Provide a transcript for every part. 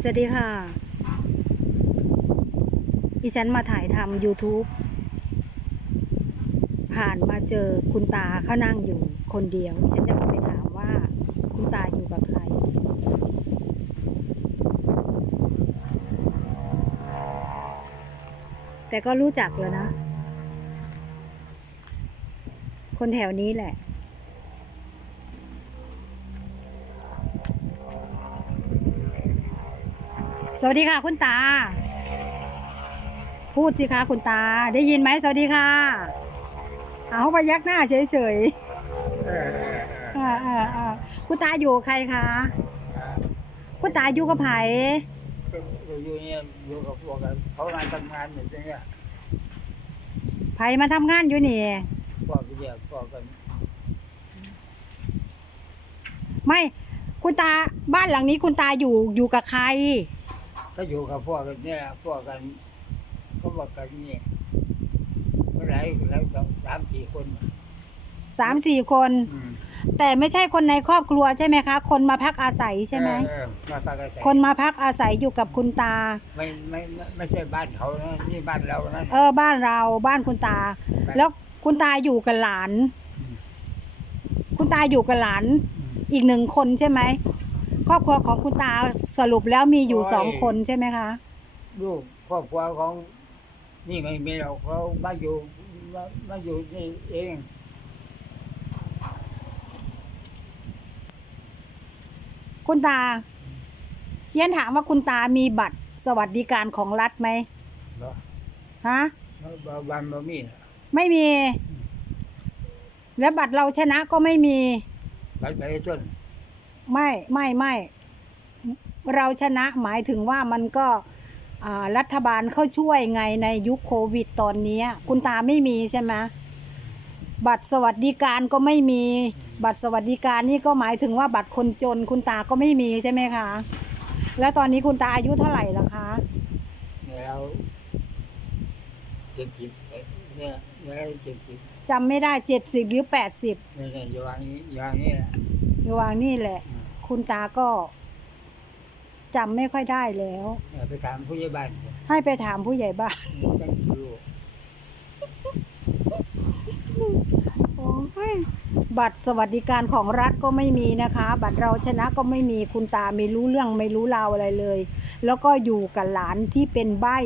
สวัสดีค่ะ อีฉันมาถ่ายทำ YouTube ผ่านมาเจอคุณตาเขานั่งอยู่คนเดียวอีฉันจะเข้าไปถามว่าคุณตาอยู่กับใคร แต่ก็รู้จักแล้วนะ คนแถวนี้แหละ สวัสดีค่ะคุณตา พูดสิคะคุณตา ได้ยินไหมสวัสดีค่ะ เอาไปยักหน้าเฉยเออเออเออๆอ่าอ่าอ่าคุณตาอยู่กับใครคะ คุณตาอยู่กับไผก็อยู่เนี่ยอยู่กับพวกกันเขางานทำงานอยู่ตรงเนี้ยไผมาทำงานอยู่นี่พวกเดียวพวกกันไม่คุณตาบ้านหลังนี้คุณตาอยู่อยู่กับใคร ก็อยู่กับพวกกันเนี่ยพวกกันเขาบอกกันนี่ไม่หลายหลายสองสามสี่คนสามสี่คน อืมแต่ไม่ใช่คนในครอบครัวใช่ไหมคะ คนมาพักอาศัยใช่ไหม เออเออมาปากกันคนมาพักอาศัยอยู่กับคุณตา ไม่ไม่ไม่ไม่ใช่บ้านเขานะนี่บ้านเรานะเออ บ้านเราบ้านคุณตา แล้วคุณตาอยู่กับหลาน คุณตาอยู่กับหลานอีกหนึ่งคนใช่ไหม ครอบครัวของคุณตาสรุปแล้วมีอยู่สองคนใช่ไหมคะ ลูกครอบครัวของ นี่ไม่มีเราเขามาอยู่มามาอยู่นี่เองคุณตาเรียนถามว่าคุณตามีบัตรสวัสดิการของรัฐไหมเหรอฮะบ้านบ่มีนะไม่มี แล้วบัตรเราชนะก็ไม่มี บัตรประชาชน ไม่ไม่ไม่เราชนะหมายถึงว่ามันก็อ่ารัฐบาลเข้าช่วยไงในยุคโควิดตอนเนี้ยคุณตาไม่มีใช่ไหมบัตรสวัสดิการก็ไม่มี บัตรสวัสดิการนี่ก็หมายถึงว่าบัตรคนจนคุณตาก็ไม่มีใช่ไหมคะ แล้วตอนนี้คุณตาอายุเท่าไหร่ละคะแล้วเจ็ดสิบเนี่ยแล้วเจ็ดสิบจำไม่ได้เจ็ดสิบหรือแปดสิบเนี่ยเนี่ยอยู่อย่างนี้อย่างนี้แหละระหว่างนี่แหละ คุณตาก็จำไม่ค่อยได้แล้วเนี่ยไปถามผู้ใหญ่บ้านให้ไปถามผู้ใหญ่บ้านได้รู้โอ้ยบัตรสวัสดิการของรัฐก็ไม่มีนะคะ บัตรเราชนะก็ไม่มีคุณตาไม่รู้เรื่องไม่รู้ราวอะไรเลย แล้วก็อยู่กับหลานที่เป็นใบ้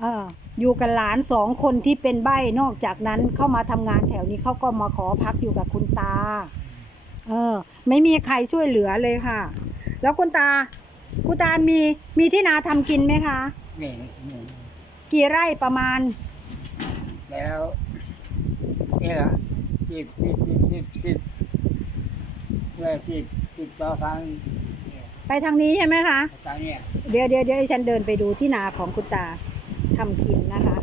เอออยู่กับหลานสองคนที่เป็นใบ้นอกจากนั้นเข้ามาทำงานแถวนี้เขาก็มาขอพักอยู่กับคุณตา เออ ไม่มีใครช่วยเหลือเลยค่ะ แล้วคุณตา คุณตามีมีที่นาทำกินไหมคะ นี่นี่กี่ไร่ประมาณ แล้วนี่แหละที่ที่ที่ที่ที่เนี่ยที่ที่ต่อฟังเนี่ยไปทางนี้ใช่ไหมคะทางเนี่ยเดี๋ยวเดี๋ยวเดี๋ยวให้ฉันเดินไปดูที่นาของคุณตาทำกินนะคะ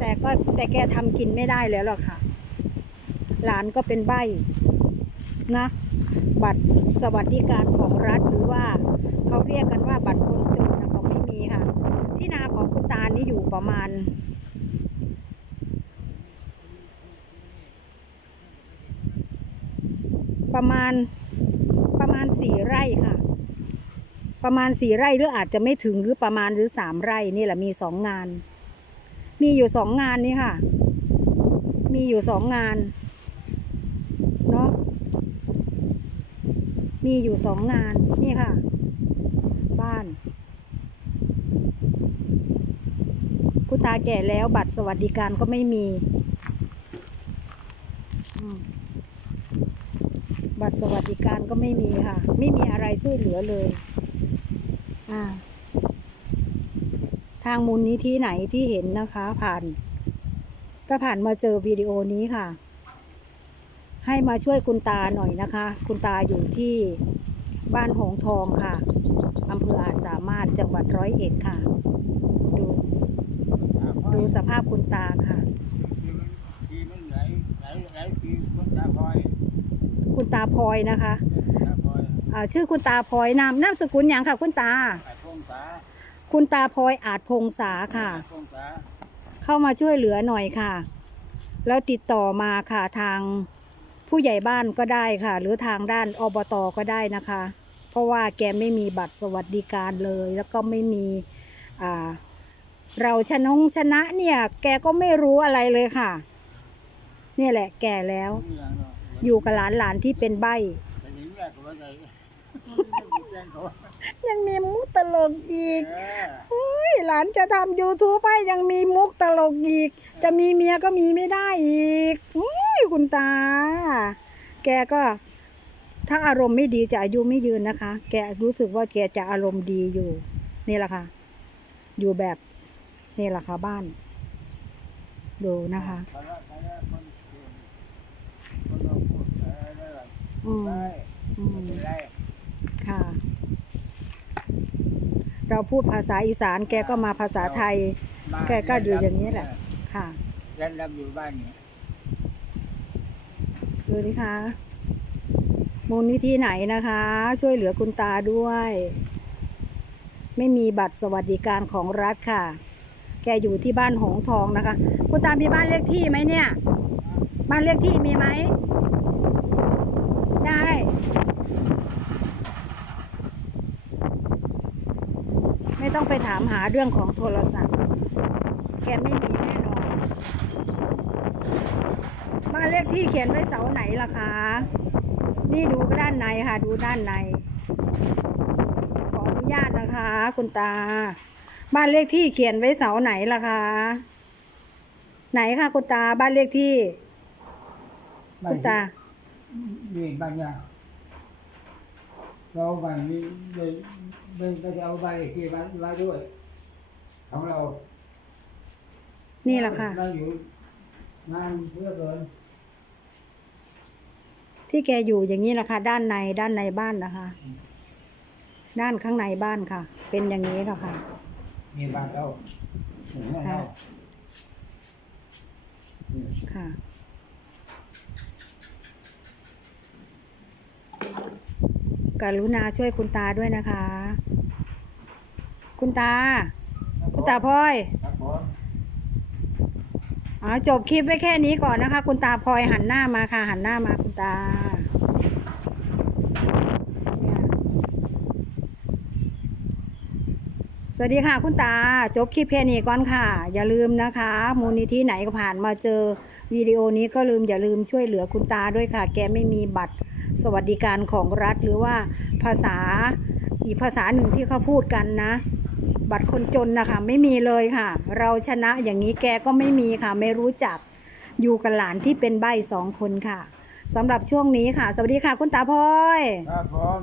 แต่ก็แต่แกทำกินไม่ได้แล้วหรอกค่ะ หลานก็เป็นใบ้ นะบัตรสวัสดิการของรัฐหรือว่าเขาเรียกกันว่าบัตรคนจนนะก็ไม่มีค่ะ ที่นาของคุณตานี่อยู่ประมาณประมาณประมาณสี่ไร่ค่ะ ประมาณสี่ไร่หรืออาจจะไม่ถึงหรือประมาณหรือสามไร่นี่แหละมีสองงาน มีอยู่สองงานนี่ค่ะ มีอยู่สองงานเนาะ มีอยู่สองงานนี่ค่ะ บ้าน คุณตาแก่แล้วบัตรสวัสดิการก็ไม่มี บัตรสวัสดิการก็ไม่มีค่ะ ไม่มีอะไรช่วยเหลือเลย อ่า ทางมูลนิธิไหนที่เห็นนะคะ ผ่าน ก็ผ่านมาเจอวิดีโอนี้ค่ะ ให้มาช่วยคุณตาหน่อยนะคะ คุณตาอยู่ที่บ้านหงทองค่ะอำเภออาจสามารถจังหวัดร้อยเอ็ดค่ะ ดูดูสภาพคุณตาค่ะ คุณตาพลอยนะคะอ่าชื่อคุณตาพลอยนามนามสกุลอย่างค่ะ คุณตา คุณตาพลอยอาจพงษาค่ะ เข้ามาช่วยเหลือหน่อยค่ะ แล้วติดต่อมาค่ะทาง ผู้ผู้ใหญ่บ้านก็ได้ค่ะ หรือทางด้านอบตก็ได้นะคะ เพราะว่าแกไม่มีบัตรสวัสดิการเลย แล้วก็ไม่มีอ่าเราชนงชนะเนี่ย แกก็ไม่รู้อะไรเลยค่ะเนี่ยแหละ แก่แล้ว อยู่กับหลานหลานๆที่เป็นใบแต่หญิงแรกก็ว่าไงแจ้งเขายังมีมุกตลกอีกเออเฮ้ ยหลานจะทำ YouTube ให้ยังมีมุกตลกอีก จะมีเมียก็มีไม่ได้อีกอุ้ยคุณตา แกก็ถ้าอารมณ์ไม่ดีจะอายุไม่ยืนนะคะ แกรู้สึกว่าแกจะอารมณ์ดีอยู่ นี่แหละค่ะ อยู่แบบนี่แหละค่ะบ้าน ดูนะคะ อืมอืมค่ะ เราพูดภาษาอีสาน แกก็มาภาษาไทยมาแกก็อยู่อย่างนี้แหละ ค่ะเล่นรับอยู่บ้านเนี่ยดูนี่คะมูลนิธิไหนนะคะ ช่วยเหลือคุณตาด้วย ไม่มีบัตรสวัสดิการของรัฐค่ะ แกอยู่ที่บ้านหงทองนะคะ คุณตามีบ้านเลขที่ไหมเนี่ย บ้านเลขที่มีไหมใช่ ไม่ต้องไปถามหาเรื่องของโทรศัพท์ แกไม่มีแน่นอนบ้านเลขที่เขียนไว้เสาไหนล่ะคะ นี่ดูก็ด้านในค่ะ ดูด้านใน ขออนุญาตนะคะ คุณตา บ้านเลขที่เขียนไว้เสาไหนล่ะคะ ไหนคะคุณตาบ้านเลขที่ คุณตา นี่บ้านเนี่ย เราบ้านนี้ไม่ไม่ไม่ได้เอาบ้านเลขที่มามาด้วย ของเรานี่แหละค่ะ เราอยู่งานเพื่อเกินที่แกอยู่อย่างนี้แหละค่ะ ด้านในด้านในบ้านนะคะ ด้านข้างในบ้านค่ะ เป็นอย่างนี้ค่ะค่ะนี่บ้านเรานี่ห้องเรา ค่ะ กรุณาช่วยคุณตาด้วยนะคะ คุณตา คุณตาพลอยครับผมอ๋อจบคลิปไว้แค่นี้ก่อนนะคะ คุณตาพลอยหันหน้ามาค่ะ หันหน้ามาคุณตาเนี่ยสวัสดีค่ะคุณตา จบคลิปแค่นี้ก่อนค่ะ อย่าลืมนะคะ มูลนิธิไหนก็ผ่านมาเจอวิดีโอนี้ก็ลืมอย่าลืมช่วยเหลือคุณตาด้วยค่ะ แกไม่มีบัตร สวัสดิการของรัฐหรือว่าภาษาอีกภาษาหนึ่งที่เขาพูดกันนะ บัตรคนจนนะคะไม่มีเลยค่ะ เราชนะอย่างนี้แกก็ไม่มีค่ะ ไม่รู้จักอยู่กับหลานที่เป็นใบสองคนค่ะสำหรับช่วงนี้ค่ะ สวัสดีค่ะคุณตาพลอย ครับผม